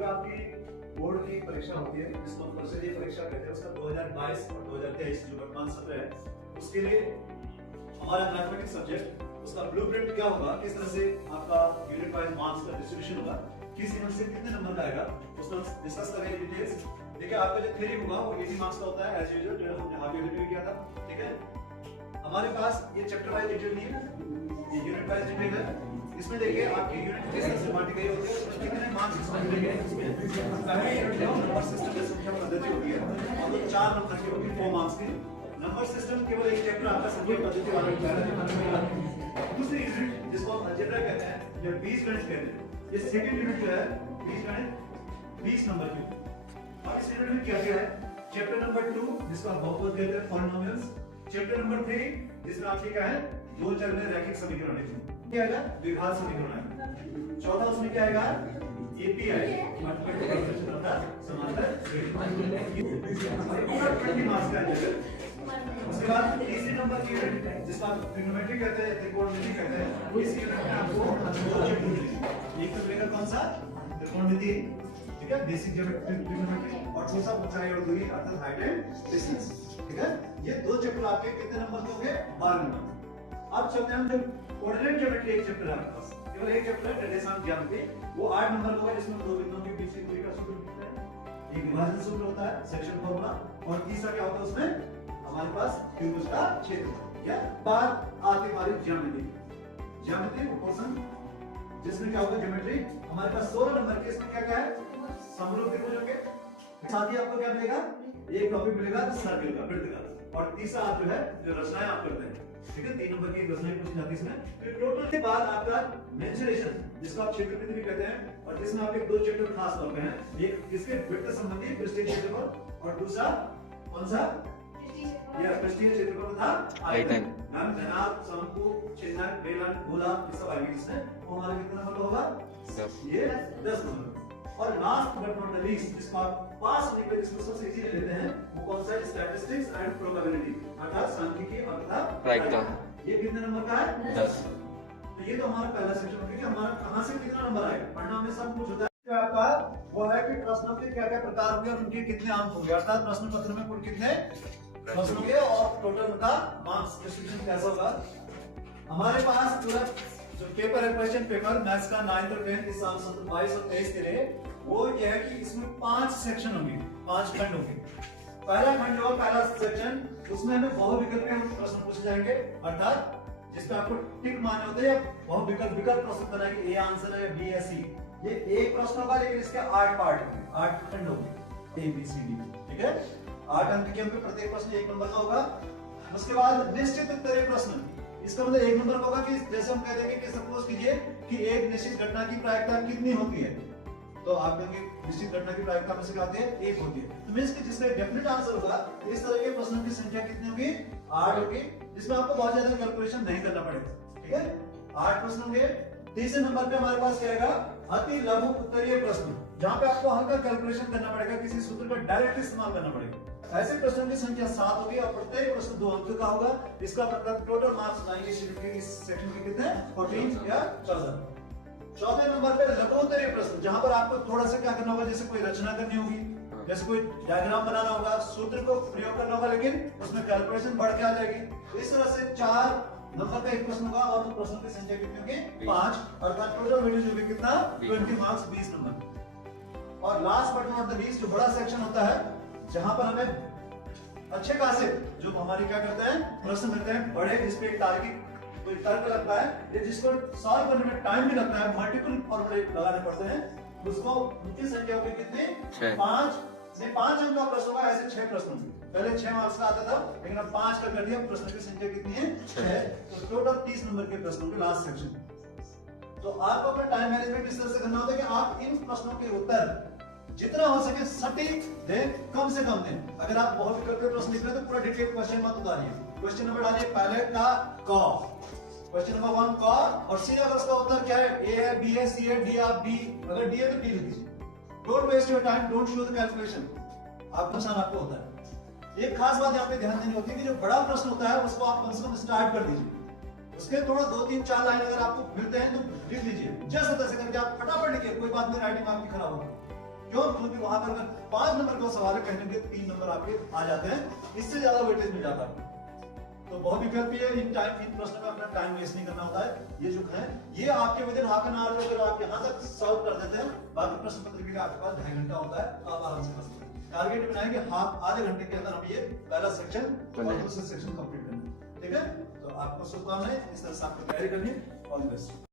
जो आपकी बोर्ड की परीक्षा होती है, जिसको हम परिषदीय परीक्षा कहते हैं, उसका 2022 और 2023 जो वर्तमान सत्र है, उसके लिए हमारा मैथमेटिक्स सब्जेक्ट, उसका ब्लूप्रिंट क्या होगा, किस तरह से आपका यूनिट वाइज मार्क्स का डिस्ट्रीब्यूशन होगा, किस यूनिट से कितने नंबर का आएगा, उसको डिस्कस करेंगे डिटेल्स। देखिए आपका जो थ्योरी होगा वो 80 मार्क्स का होता है एज यूजुअल, जो हम यहाँ पे रिव्यू किया था। ठीक है, हमारे पास ये चैप्टर वाइज डिटेल नहीं है, ये यूनिट वाइज डिटेल है। इसमें देखिए आपकी यूनिट किस तरह से बांटी गई होती है, उसमें कितने मार्क्स समझ लेंगे। इसमें पहले यूनिट में नंबर सिस्टम जैसे संख्या पद्धति होती है, और वो 4 नंबर की होगी, 4 मार्क्स की। नंबर सिस्टम केवल एक चैप्टर आपका संख्या पद्धति वाला है। दूसरी यूनिट जिसको हम अलजेब्रा कहते हैं या बीजगणित कहते हैं, ये सेकंड यूनिट जो है बीजगणित 20 नंबर की। और इस यूनिट में क्या क्या है, चैप्टर नंबर 2 जिसको आप बहुपद कहते हैं, पॉलिनोमियल्स। चैप्टर नंबर 3 जिसमें आपकी क्या है, दो चर में रैखिक समीकरण है, क्या आएगा, द्विघात समीकरण है। चौथा उसमें क्या आएगा, एपीआई मैथमेटिकल फंक्शन अर्थात समांतर पूरा 20 मार्क्स का है। उसके बाद तीसरे नंबर की यूनिट जिसको आप ट्रिग्नोमेट्री कहते हैं, त्रिकोणमिति कहते हैं, इस यूनिट में आपको दो चैप्टर मिलेंगे। एक तो मिलेगा कौन सा, त्रिकोणमिति, ठीक है, बेसिक ट्रिग्नोमेट्री, और दूसरा ऊंचाई और दूरी अर्थात हाइट एंड डिस्टेंस। ठीक है, ये दो चैप्टर आपके कितने नंबर के होंगे, 12 नंबर। अब चलते हैं हम, जो कोऑर्डिनेट ज्योमेट्री एक चैप्टर है आपके पास, केवल एक चैप्टर है निर्देशांक ज्यामिति, वो 8 नंबर का होगा, जिसमें दो बिंदुओं के बीच की दूरी का सूत्र होता है, एक विभाजन सूत्र होता है, सेक्शन फार्मूला, और तीसरा क्या होता है उसमें हमारे पास त्रिभुज का क्षेत्र। या बात आती हमारी ज्यामिति, ज्यामिति प्रोपोर्शन, जिसमें क्या होगा ज्योमेट्री, हमारे पास 16 नंबर के। इसमें क्या क्या है, समरूप त्रिभुजों के साथ ही आपको क्या मिलेगा, एक टॉपिक मिलेगा सर्किल का, वृत्त का, और तीसरा आप जो है जो रचनाएं आप करते हैं। ठीक है, 3 नंबर की रचनाएं पूछी जाती है इसमें। फिर टोटल के बाद आपका मेंसुरेशन जिसको आप क्षेत्रफल भी कहते हैं, और जिसमें आपके दो चैप्टर खास तौर पे हैं, एक इसके वृत्त संबंधी पृष्ठीय क्षेत्रफल, और दूसरा कौन सा, यह पृष्ठीय क्षेत्रफल था आयतन। नाम घनाभ, शंकु, छिद्रक, बेलन, गोला, ये सब आएंगे इसमें। वो हमारा कितना नंबर होगा, 10। ये 10 नंबर। और last but not the least, जिसको आप पास होने के जिसको सबसे इजी लेते हैं, वो कौन सा है, स्टैटिस्टिक्स एंड प्रोबेबिलिटी, अर्थात सांख्यिकी और प्रायिकता। ये कितने नंबर का है, 10। तो ये तो हमारा पहला सेक्शन हो गया कि हमारा कहां से कितना नंबर आएगा, पढ़ना में सब कुछ होता है। जो आपका वो है कि प्रश्नों के क्या क्या प्रकार होंगे और उनके कितने अंक होंगे, अर्थात प्रश्न पत्र में कुल कितने प्रश्न होंगे और टोटल उनका मार्क्स डिस्ट्रीब्यूशन कैसा होगा। हमारे पास पूरा जो पेपर है, क्वेश्चन पेपर मैथ्स का 9th और 10th इस साल 22 और 23 के लिए, वो ये है कि इसमें 5 सेक्शन होंगे, 5 खंड होंगे। पहला खंड जो पहला सेक्शन, उसमें हमें बहुविकल्पीय प्रश्न पूछे जाएंगे, अर्थात जिसमें आपको टिक मारने होते हैं, या बहुविकल्प प्रश्न बनाएंगे, ए आंसर है, बी या सी। ये एक प्रश्न होगा, लेकिन इसके 8 पार्ट होंगे, 8 खंड होंगे, ए बी सी डी। ठीक है, 8 अंक के होंगे, प्रत्येक प्रश्न 1 नंबर का होगा। उसके बाद निश्चित उत्तरीय प्रश्न, इसका मतलब 1 नंबर का होगा कि जैसे हम कह देंगे कि सपोज कीजिए कि एक निश्चित घटना की प्रायिकता कितनी होती है, तो आप कहेंगे निश्चित घटना की प्रायिकता में से क्या होती है, 1 होती है। तो मींस कि जिसका डेफिनेट आंसर होगा, इस तरह के प्रश्नों की संख्या कितनी होगी, 8 होगी, जिसमें आपको बहुत ज्यादा कैलकुलेशन नहीं करना पड़ेगा। ठीक है, 8 प्रश्न होंगे। तीसरे नंबर पे हमारे पास क्या आएगा, अति लघु उत्तरीय प्रश्न, जहां पे आपको हल्का कैलकुलेशन करना पड़ेगा, किसी सूत्र का डायरेक्ट इस्तेमाल करना पड़ेगा। ऐसे प्रश्नों की संख्या 7 होगी, और प्रत्येक प्रश्न 2 अंक का होगा। इसका मतलब टोटल मार्क्स लाएंगे इस सेक्शन के कितने, 14 या 14। चौथे नंबर पे लघुत्तरीय प्रश्न, जहां पर आपको थोड़ा सा क्या करना होगा, जैसे कोई रचना करनी होगी, जैसे कोई डायग्राम बनाना होगा, सूत्र को प्रयोग करना होगा, लेकिन उसमें कैलकुलेशन बढ़ के आ जाएगी। इस तरह से 4 नंबर का एक प्रश्न होगा, और उन प्रश्नों की संख्या कितनी होगी, 5, अर्थात टोटल वेटेज होगी कितना, 20 मार्क्स, 20 नंबर। और last but not the least, जो बड़ा सेक्शन होता है, जहां पर हमें अच्छे खासे जो हमारी क्या करते हैं, प्रश्न मिलते हैं बड़े, जिसपे तार्किक कोई तर्क लगता है, या जिसको सॉल्व करने में टाइम भी लगता है, मल्टीपल फॉर्मूले लगाने पड़ते हैं, उसको उनकी संख्या होगी कितनी, 5 अंक का प्रश्न होगा। ऐसे 6 प्रश्न होंगे, पहले 6 मार्क्स का आता था, लेकिन अब 5 का कर दिया। प्रश्न की संख्या कितनी है, 6। तो टोटल 30 नंबर के प्रश्न होंगे लास्ट सेक्शन। तो आपको अपना टाइम मैनेजमेंट इस तरह से करना होता है कि आप इन प्रश्नों के उत्तर जितना हो सके सटीक दें, कम से कम दें। अगर आप बहुविकल्पीय प्रश्न लिख रहे हैं तो पूरा डिटेल क्वेश्चन मत उतारिए। क्वेश्चन नंबर डालिए पहले का क, क्वेश्चन नंबर 1 क, और सीधा अगर उसका उत्तर क्या है, ए है, बी है, सी है, डी, आप बी, अगर डी है तो डी लिख दीजिए। Don't waste your time, don't show the calculation, आप नुकसान आपको होता है। एक खास बात यहाँ पे ध्यान देनी होती है कि जो बड़ा प्रश्न होता है उसको आप कम से कम स्टार्ट कर दीजिए, उसके थोड़ा 2-3-4 लाइन अगर आपको मिलते हैं तो लिख लीजिए, जैसे तैसे करके आप फटाफट लिखिए, कोई बात नहीं राइटिंग आपकी खराब होगी। क्यों? क्योंकि वहां पर अगर 5 नंबर का सवाल है, कहने के 3 नंबर आपके आ जाते हैं, इससे ज्यादा वेटेज मिल जाता है। तो बहुत विकल्प है, इन प्रश्न में अपना टाइम वेस्ट नहीं करना होता है। ये जो है ये आपके विदिन हाफ एन आवर, अगर आप यहाँ तक सॉल्व कर देते हैं, बाकी प्रश्न पत्रिका का आपके पास 2.5 घंटा होता है, आप आराम से कर सकते हैं। टारगेट बनाएंगे आधे घंटे के अंदर हम ये पहला सेक्शन और दूसरा सेक्शन कंप्लीट करेंगे। ठीक है, तो आपको शुभकामनाएं, इस तरह से आपको तैयारी करनी है। All the best.